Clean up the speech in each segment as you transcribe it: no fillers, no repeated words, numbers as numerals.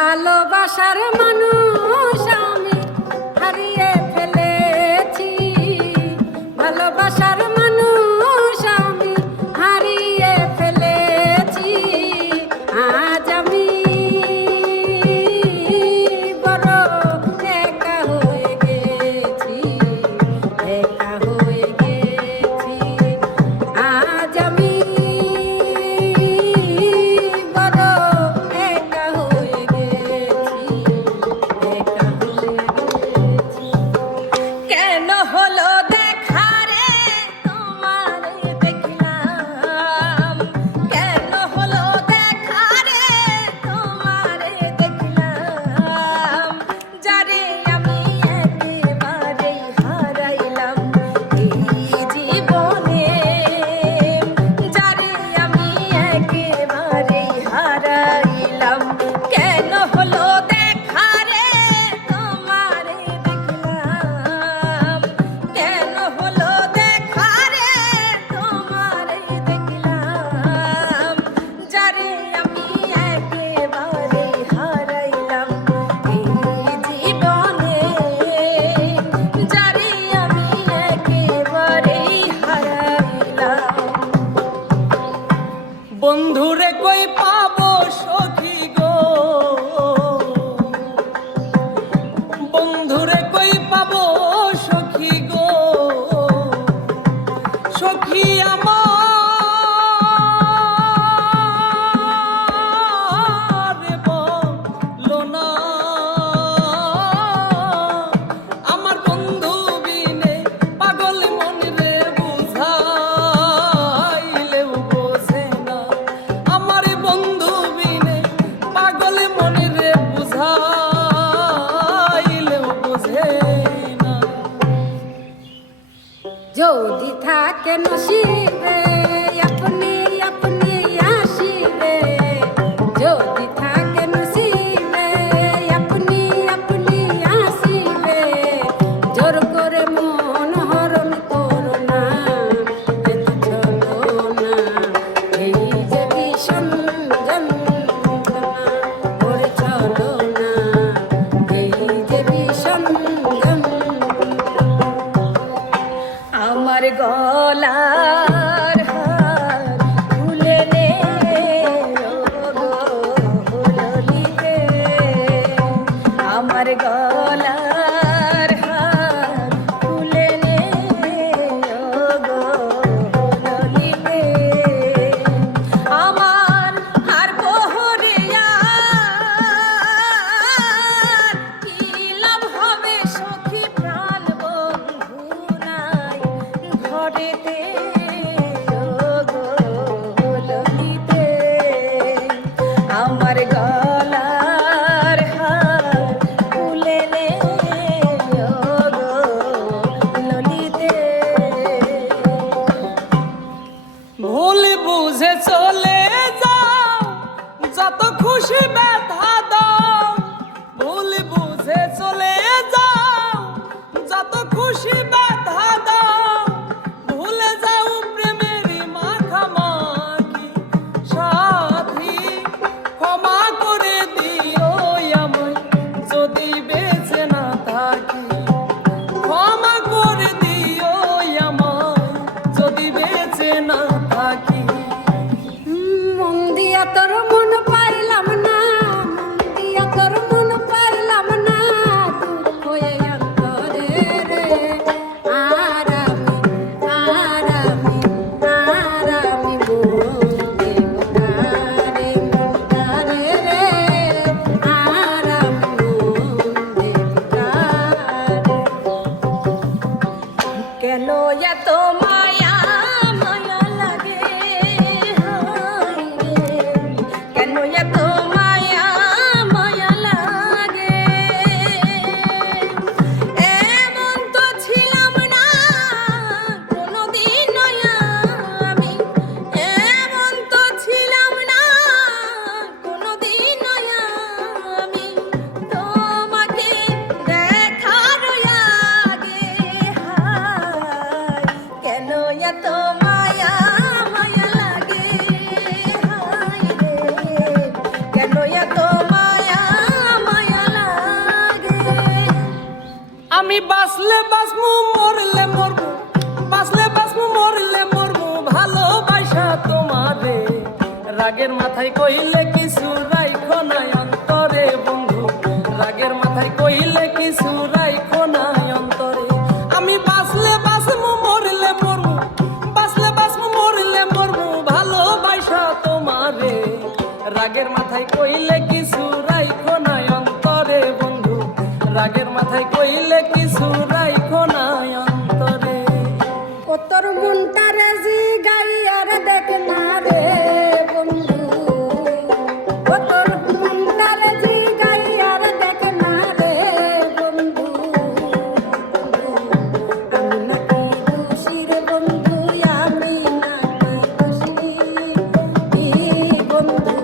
ভালোবাসার মানুষ আমি হারিয়ে ফেলেছি, ভালোবাসার মানুষ আমি হারিয়ে ফেলেছি। আজ আমি বড় একা হয়ে গেছি, একা হয়ে গেছি। আজ আমি বড় একা হয়ে গেছি, একা হয়ে গেছি। কেন হলো দেখা রে তোমারে দেখলাম, কেন হলো দেখা রে তোমারে দেখলাম, যারে আমি একেবারেই হারাইলাম এই জীবনে, যারে আমি একেবারেই হারাইলাম। কেন হলো দেখা রে তোমারে দেখলাম, কেন হলো দেখা রে তোমারে দেখলাম, যারে আমি একেবারেই হারাইলাম এই জীবনে, যারে আমি একেবারেই হারাইলাম। বন্ধুরে কই পাবো সখী গো, বন্ধুরে কই পাবো সখী গো, সখী আমার বলো না, আমার বন্ধু বিনে পাগল মন রে বুঝাইলেও বোঝে না, আমার বন্ধু বিনে পাগল মন রে বুঝাইলেও বোঝে না। যদি থাকে নসিবে আপনি আপনি আসিবে, যদি থাকে নসিবে আপনি আপনি আসিবে, জোর করে মন হরণ করো না, যেতে চলো না, এই যে ভীষণ যন্ত্রণা, ওরে চলো না, এই যে ভীষণ যন্ত্রণা। আমার গলার হার খুলে নে ও গো ললিতে, আমার গলার হার খুলে নে ও গো ললিতে, আমার হার পহরিয়া কি লাভ হবে সখী প্রাণ বন্ধু নাই ঘরেতে ও গো ললিতে, আমার গলার হার খুলে নে ও গো ললিতে। ভুল বুঝে চলে যাও, যত খুশি ব্যথা দাও, ভুল বুঝে চলে যাও, যত খুশি ব্যথা দাও, ভুলে যাও প্রেমের মাখামাখি সাথী, ক্ষমা করে দিও আমায় যদি বেঁচে না থাকি, ক্ষমা করে দিও আমায় যদি বেঁচে না থাকি। মন দিয়া তোর মন পাইলাম না, মন দিয়া তোর মন পাইলাম না, দুঃখ হয়ে অন্তরে রে, আর আমি আর আমি আর আমি বলতে কোথারে মনটারে রে, আর আমি বলতে কোথারে। কেন এত মায়া মায়া লাগে, হায় রে, বাঁচলে বাঁচমু মরলে মরবো, বাঁচলে বাঁচমু মরলে মরবো ভালোবাসা তোমারে। রাগের মাথায় কইলে কিছু রাইখো নাই অন্তরে বন্ধু, রাগের মাথায় কইলে কিছু রাইখো নাই অন্তরে। আমি বাঁচলে বাঁচমু মরলে মরবো, বাঁচলে বাঁচমু মরলে মরবো ভালোবাসা তোমারে। রাগের মাথায় কইলে কিছু রাইখো নাই অন্তরে বন্ধু, রাগের মাথায় কইলে কিছু রাইখো নাই অন্তরে। ও তোর মনটারে জি গাইয়ার দেখ না রে বন্ধু, ও তোর মনটারে জি গাইয়ার দেখ না রে বন্ধু। আমি নাকি খুশি রে বন্ধু, আমি নাকি খুশি বন্ধু।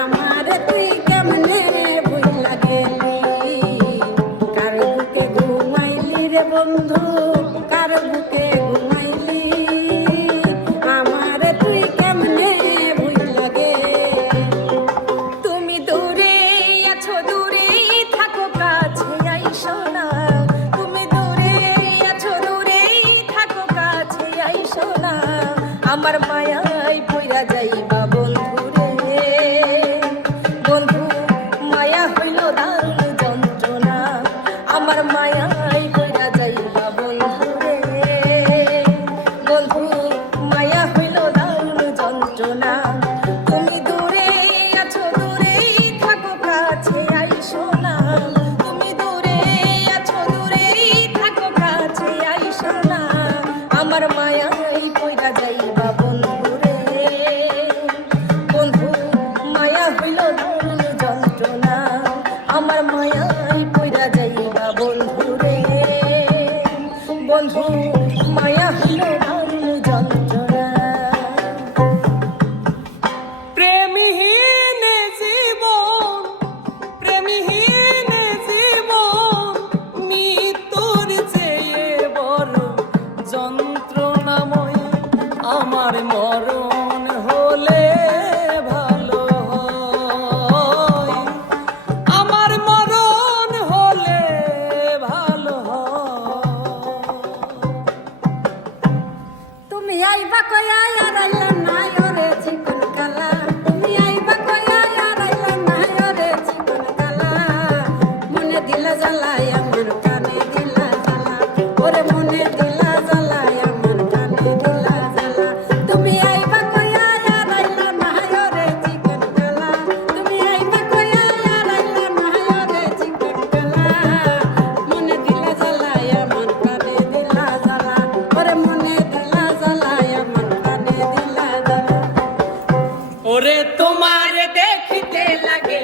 আমারে তুই কেমনে ভুইলা গেলি, কার বুকে ঘুমাইলি রে বন্ধু, কার বুকে ঘুমাইলি। আমারে তুই কেমনে ভুইলা গেলি। তুমি দূরে আছো দূরে থাকো কাছে আইসো না, তুমি দূরে আছো দূরে থাকো কাছে আইসো না। আমার মায়ায় পইরা যাইবা বন্ধু রে বন্ধু, মায়া হইল দারুণ যন্ত্রণা। আমার মায়ায় পইরা যাইবা বন্ধু রে বন্ধু, মায়া হইল দারুণ যন্ত্রণা। তুমি দূরে আছো দূরে থাকো কাছে আইসো না, তুমি দূরে আছো দূরে থাকো কাছে আইসো না। আমার মায়ায় পইরা যাইবা বন্ধু রে বন্ধু, মায়া হইল দারুণ যন্ত্রণা। আমার মায়ায় পইরা যাইবা বন্ধু রে বন্ধু, মায়া হইল দারুণ যন্ত্রণা। প্রেমহীন জীবন, প্রেমহীন জীবন মৃত্যুর চেয়ে বড় যন্ত্রণাময়। আমার মরণ হলে ভালো হয়, আমার মরণ হলে ভালো হয়। তুমি আইবা কয়া আর আইলা না ওরে চিকন কালা, তুমি আইবা কয়া আর আইলা না ওরে চিকন কালা। মনে দিলা জ্বালাই আমার কানে দিলা জ্বালা, ওরে মনে দিলা জ্বালাই আমার কানে দিলা জ্বালা। তুমি আইবা কয়া আর আইলা না ওরে চিকন কালা, তুমি আইবা কয়া আর আইলা না ওরে চিকন কালা। মনে দিলা জ্বালাই আমার কানে দিলা জ্বালা, ওরে মনে দিলা জ্বালাই আমার কানে দিলা জ্বালা। ওরে তোমারে দেখিতে লাগে